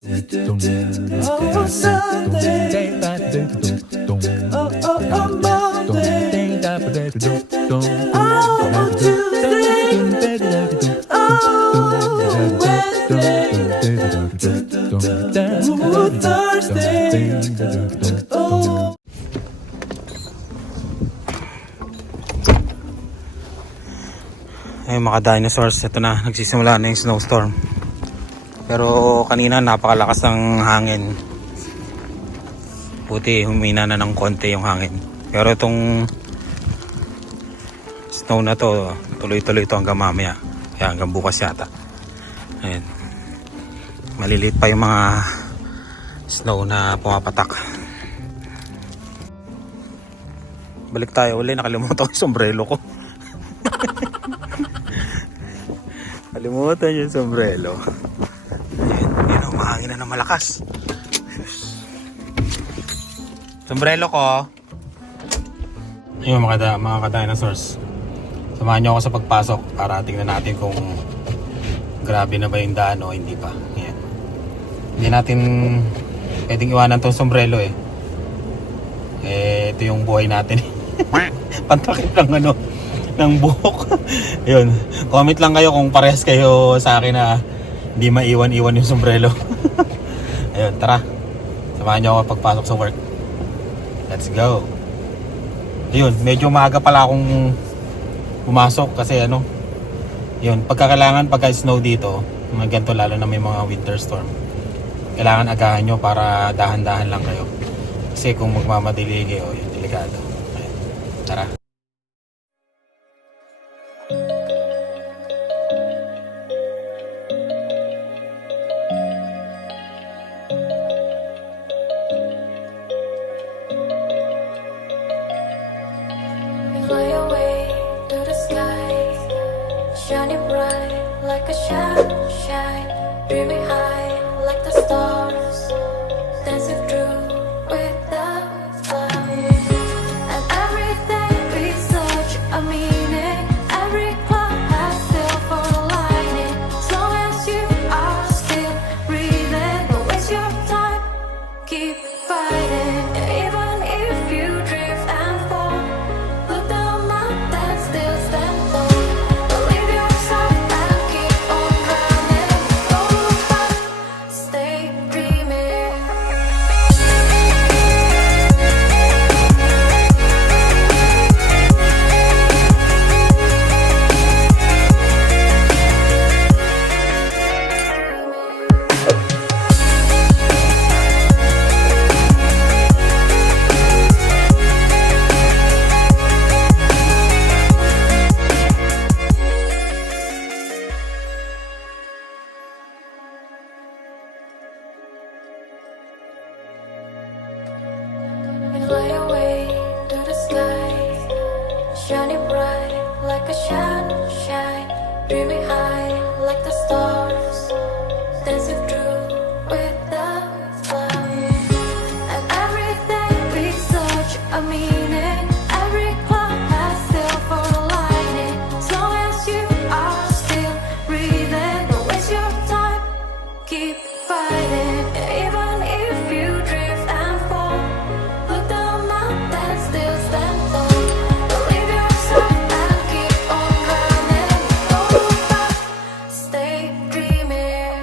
Oh, Sunday. Oh, Monday. Oh, Tuesday. Oh, Wednesday. Oh, Thursday. Oh. Ay mga dinosaurs, ito na, nagsisimula na yung snowstorm. Pero kanina napakalakas ng hangin. Buti humina na ng konti yung hangin. Pero itong snow na to, tuloy-tuloy ito hanggang mamaya. Kaya hanggang bukas yata. Ayan. Maliliit pa yung mga snow na pumapatak. Balik tayo uli, nakalimutan ko yung sombrero ko. Kalimutan yung sombrero. Ayun, yun, mahangin na ng malakas. Sombrero ko. Ayun mga ka-dinosaurs. Samahan nyo ako sa pagpasok para tingnan natin kung grabe na ba yung daan o hindi pa. Ayan. Hindi natin pwedeng iwanan tong sombrero eh. Ito yung buhay natin. Pantakip lang ng buhok. Yun. Comment lang kayo kung parehas kayo sa akin na hindi maiwan-iwan yung sombrero. Ayun, tara. Samahan nyo ako pagpasok sa work. Let's go. Ayun, medyo maaga pala akong pumasok kasi yun, pagkakailangan pagka snow dito, mga ganito lalo na may mga winter storm. Kailangan agahan nyo para dahan-dahan lang kayo. Kasi kung magmamadili kayo, yun, delikado. Ayun, tara. Fly away to the sky, shining bright like a sunshine, dreaming high like the stars, dancing through with the clouds. And everything be such a meaning, every cloud has silver lining. As long as you are still breathing, don't waste your time, keep fighting. Even if you drift and fall, look down and still stand tall. Believe yourself and keep on running. Don't look back, stay dreaming. Fly away to the sky, shining bright like a sunshine, dreaming high like the stars, dancing through with the clouds. And everything be such a meaning, every cloud has silver lining. As long as you are still breathing, don't waste your time, keep fighting. Even if you drift and fall, look down and still stand tall. Believe yourself and keep on running. Don't look back, stay dreaming.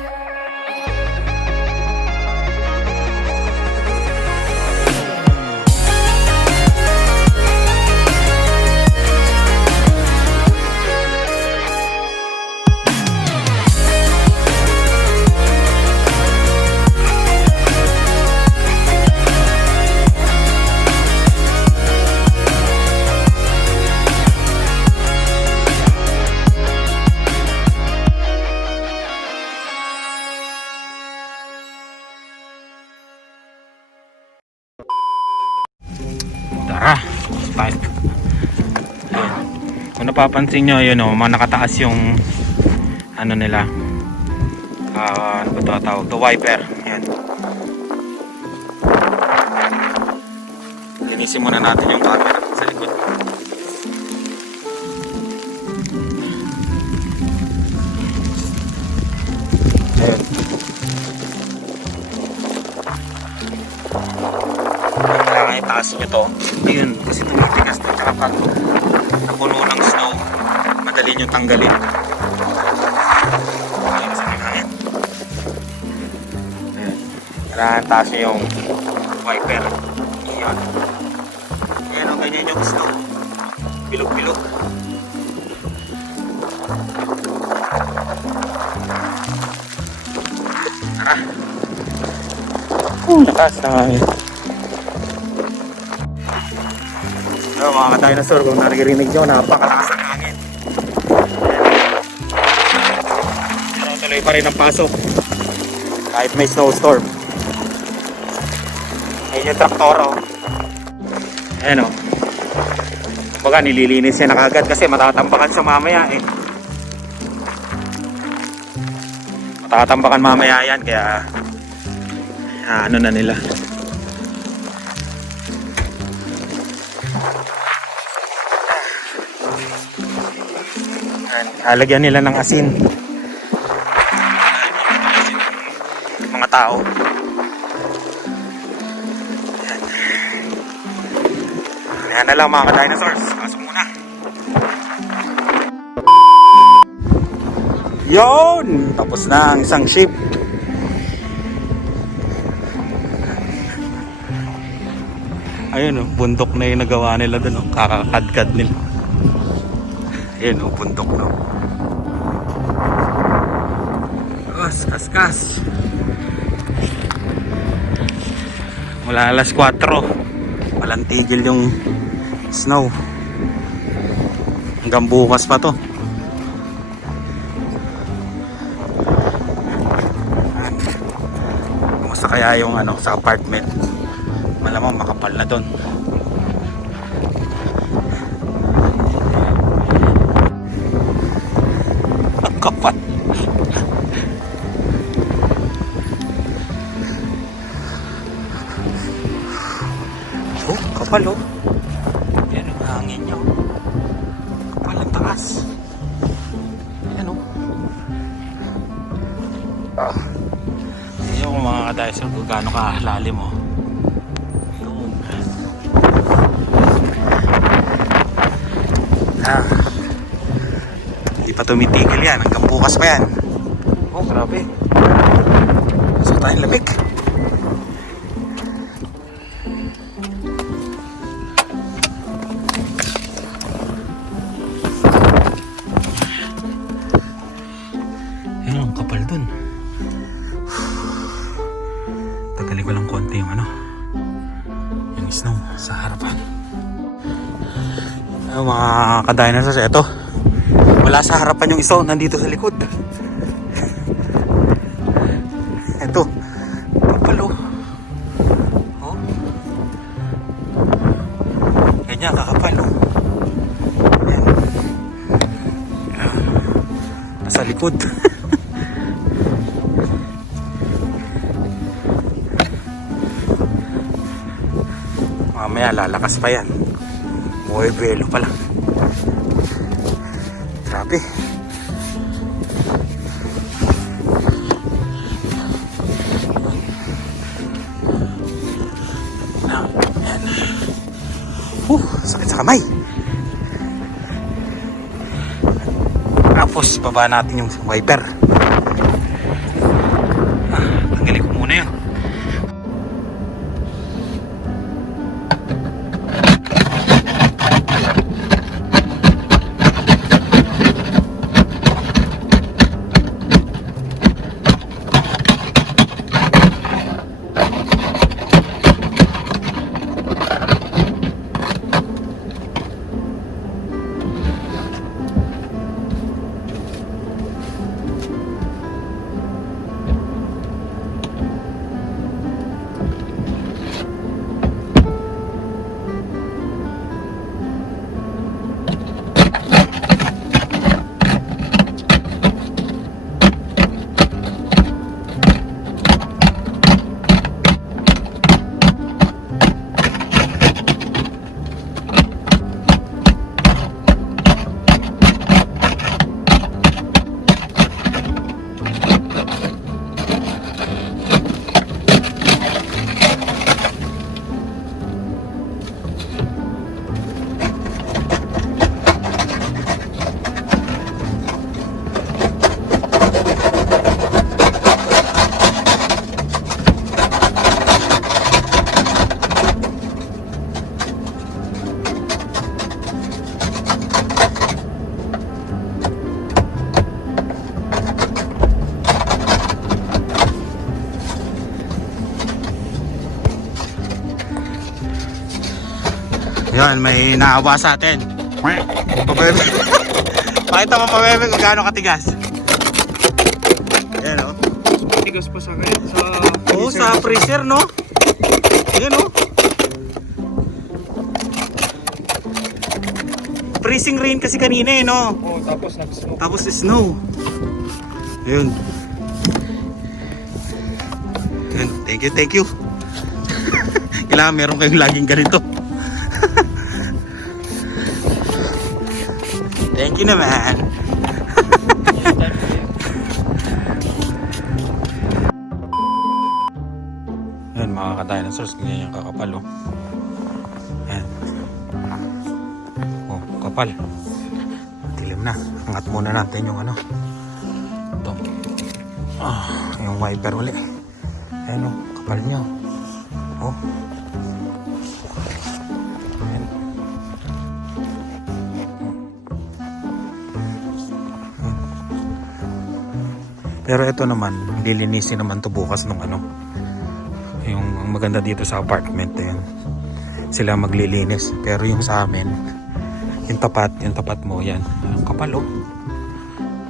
Tara, start. Ayan. Kung napapansin nyo, yun mga nakataas yung nila. Ano ba ito tawag? The wiper. Ayan. Linisin muna natin yung camera sa likod. Ayan. itaas nyo to. Ayun, kasi tumitigas to. Tsaka pag napuno ng snow, madali nyo tanggalin. Ayun, kasi may hangin. Ayun. Kailangan taas nyo yung wiper. Ayun. Ayun, okay nyo yung snow. Bilog-bilog. Tara. Lakas na hangin. So, mga ka-dinosaur, kung naririnig nyo, napakalakas ng hangin. Pero tuloy pa rin ang pasok. Kahit may snowstorm. Ayun yung traktor, oh. Ayan, oh. Kumbaga, nililinis niya na kagad kasi matatambakan siya mamaya, eh. Matatambakan mamaya yan, kaya ano na nila. Lalagyan nila ng asin. Mga tao. Ayan na lang mga ka-dinosaurs. Pasok muna. Yun! Tapos na ang isang ship. Ayun, oh, bundok na yung nagawa nila dun, oh. Kakakadkad nila. Ayun, oh, bundok, no. Kas. Mula alas 4, walang tigil yung snow. Hanggang bukas pa to. Kumusta kaya yung ano sa apartment? Malamang makapal na doon. Ang kapal. Oh, kapal, oh. Yan ang hangin nyo. Kapal ang taas. Yan, oh. Yan yung mga ka-dinosaur kung gaano kahalalim, oh. Hindi pa tumitigil yan, hanggang bukas pa yan. Oh, grabe. So tayong lamig. Ayun, ang kapal dun. Tagali ko lang konti yung ano, yung snow sa harapan. Mga ka-dinosaurs, eto. Wala sa harapan yung iso, nandito sa likod. Eto. Kapalo. Oh. Ganyan, kakapalo. Ayan. Nasa likod. Mamaya lalakas pa yan. Muy belo pala. Grabe. Ayan. Sakit sa kamay. Tapos baba natin yung wiper. Tanggalin ko muna yun. Yan, may naawa sa atin. Pabebe. Pakita mo pabebe kung gaano katigas. Yan o. Tigas pa sa kaya sa Oo, sa freezer, no? Yan o. Freezing rain kasi kanina eh, no? oh, tapos nag-snow. Tapos snow. Ayun. Ayun. Thank you. Kailangan meron kayong laging ganito. Thank you naman. Ayun mga ka-dinosaurs, ganyan yung kakapal oh. Ayan. Oh, kapal. Dilim na. Angat muna natin yung ano. Ito. Yung wiper uli. Ayan oh, kapal niya. Oh. Ayan. Pero ito naman, lilinisin naman to bukas ng ano. Yung ang maganda dito sa apartment, ayan. Sila maglilinis. Pero yung sa amin, yung tapat mo, yan. Yung kapal oh.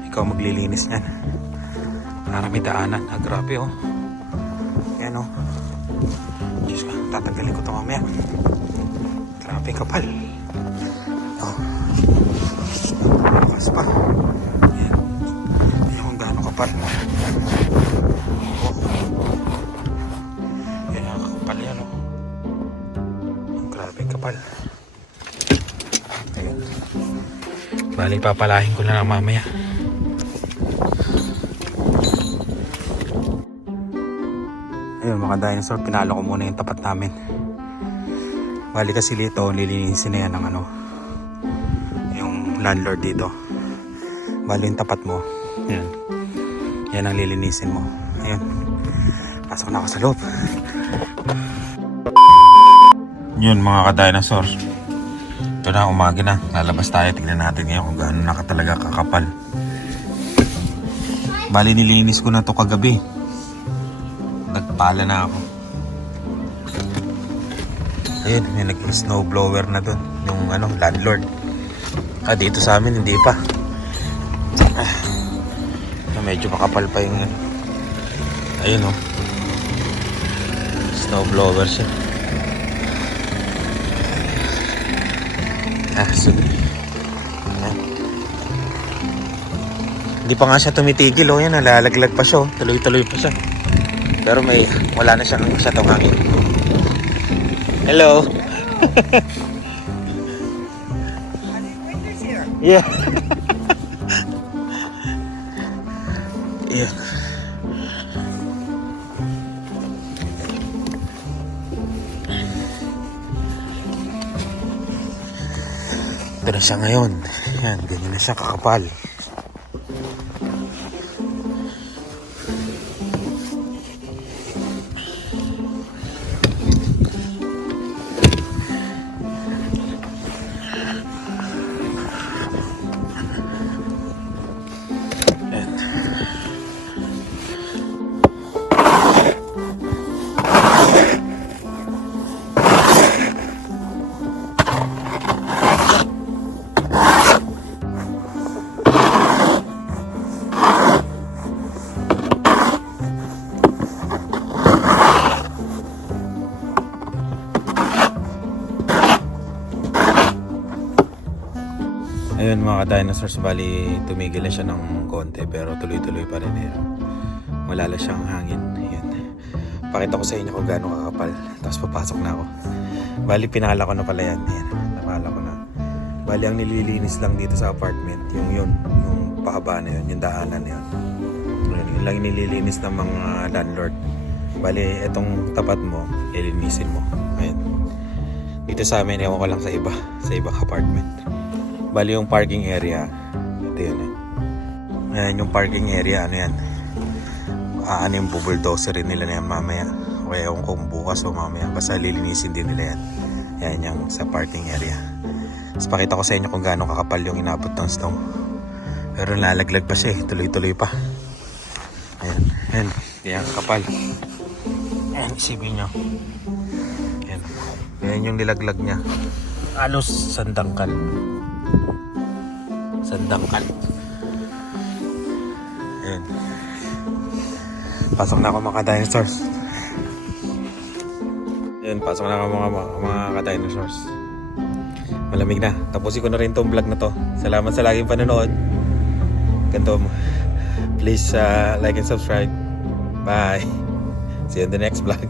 Ikaw maglilinis yan. Para may daanan. Ah, grabe oh. Yan oh. Diyos ko, tatagalin ko ito mamaya. Grabe kapal. Oh. Lakas pa. Yan. Yan kung gaano kapal. Oh. Yan ang kapal yan oh. Grabe kapal. Ayun. Bali papalahin ko na lang mamaya. Ayun mga dinosaur, pinalo ko muna yung tapat namin. Bali kasi dito, lilinisin na yan ng ano, yung landlord dito. Bali yung tapat mo, yan. Yan ang lilinisin mo. Ayun. Pasok na ako sa loob. Yun mga ka-dinosaur. Ito na, umaga na. Lalabas tayo. Tignan natin ngayon kung gaano na talaga kakapal. Bali nilinis ko na to kagabi. Nagpala na ako. Ayun, may nag-snow blower na dun. Yung ano, landlord. Dito sa amin, hindi pa. Medyo makapal pa yung ayun oh. Snow blower siya. Hindi pa nga siya tumitigil oh. Yan, nalalaglag pa siya oh. Tuloy-tuloy pa siya. Pero wala na siyang masyadong hangin. Hello. Yeah. Yeah. Ito na siya ngayon. Yan, ganyan na siya kakapal. Ayun mga ka-dinosaurs, bali tumigil na siya ng konti pero tuloy-tuloy pa rin eh. Wala lang siyang hangin. Ayan. Pakita ko sa inyo kung gaano kakapal. Tapos papasok na ako. Bali pinala ko na pala yan. Ayan. Napala ko na. Bali ang nililinis lang dito sa apartment, yung pahaba na yun, yung daanan na yun. Yun lang nililinis ng mga landlord. Bali itong tapat mo, ilinisin mo. Ayan. Dito sa amin, ewan ko lang sa ibang apartment. Bali yung parking area, ito yun eh. Ayan yung parking area, ano yan. Ano yung bulldozerin nila na yan mamaya. O kaya ewan kung bukas o mamaya. Basta lilinisin din nila yan. Ayan yung sa parking area. Tapos pakita ko sa inyo kung gaano kakapal yung inabot ng snow. Pero lalaglag pa siya eh, tuloy-tuloy pa. Ayan, ayan, ayan kakapal. Ayan, isipin nyo. Ayan, ayan yung nilaglag niya. Alos sandangkal. Sandangkal. Ayan. Pasok na ako mga ka-dinosaurs. Ayan, pasok na ako mga ka-dinosaurs. Malamig na. Tapusin ko na rin tong vlog na to. Salamat sa laging panonood. Ganito mo. Please like and subscribe. Bye. See you in the next vlog.